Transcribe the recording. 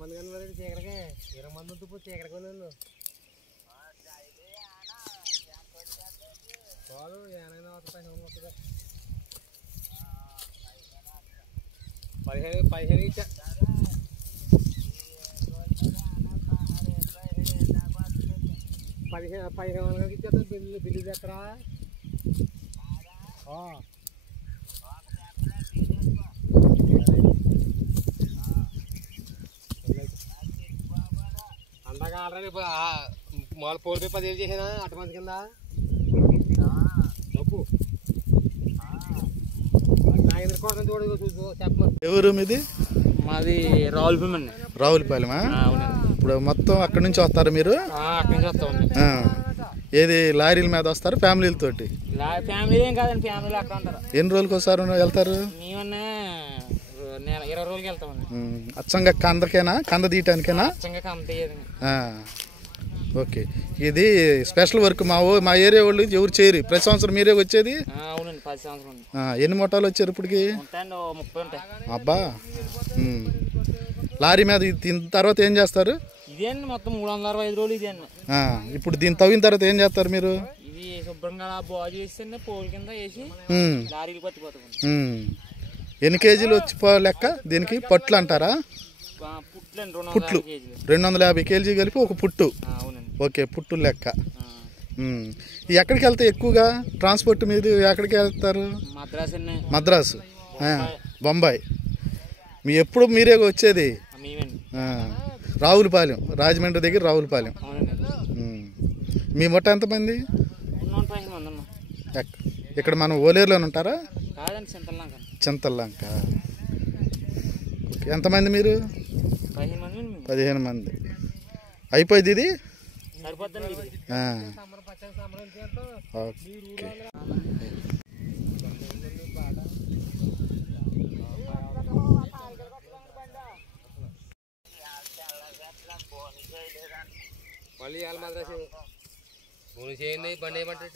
మంది కానీ చీకటికి 20 మంది ఉంటుంది చీకటికి నన్ను కాదు ఏమైనా వస్తుందా 15 ఇచ్చా 15 వందలకి ఇచ్చేస్తా బిల్లు ఎక్కడా అందాక ఆల్రెడీ మామూలు 4 చేసినా అటుమంది కింద డబ్బు ఎవరు మీది? మాది రావులపాలెం అండి. రావులపాలెమా? ఇప్పుడు మొత్తం అక్కడి నుంచి వస్తారు మీరు? అక్కడి నుంచి వస్తామండి. ఏది లారీల మీద వస్తారు ఫ్యామిలీలతోటి? ఫ్యామిలీ ఏం కాదండి, ఫ్యామిలీ అక్కడ ఉంటారు. ఎన్ని రోజులకి ఒకసారి వెళ్తారు? మేమన్నా 20 రోజులకి వెళ్తామండి. అచ్చంగా కందకేనా, కంద తీయటానికేనా? ఓకే, ఇది స్పెషల్ వర్క్. మా ఏరియా వాళ్ళు ఎవరు చేయరు. ప్రతి సంవత్సరం మీరే వచ్చేది? అవునండి, 10 సంవత్సరం. ఎన్ని మూటాలు వచ్చారు ఇప్పటికి? 30 ఉంటాయి. అబ్బా, లారీ మీద తిన్న తర్వాత ఏం చేస్తారు? ఇదేండి మొత్తం 365 రోజులు ఇదేండి. ఇప్పుడు దీన్ని తవ్విన తర్వాత ఏం చేస్తారు మీరు? ఇది శుభ్రంగా బాగు చేసి పోల్ కింద వేసి లారీలు పట్టిపోతాం. ఎన్ని కేజీలు వచ్చి లెక్క దీనికి? పట్లు అంటారా? పుట్లు 250 కేజీ కలిపి ఒక పుట్టు. ఓకే, పుట్టు లెక్క. ఎక్కడికి వెళ్తే ఎక్కువగా ట్రాన్స్పోర్ట్ మీద ఎక్కడికి వెళ్తారు? మద్రాసు, బొంబాయి. మీ ఎప్పుడు మీరే వచ్చేది? రావులపాలెం, రాజమండ్రి దగ్గర రావులపాలెం. మీ మొట్ట ఎంతమంది? ఇక్కడ మనం ఓలేరులోనే ఉంటారా? చింతల్లంక. ఎంతమంది మీరు? 15 మంది. అయిపోయింది ఇది? ఓకే. మళ్ళీ మద్రాసు చేయండి, బండి ఏమంటే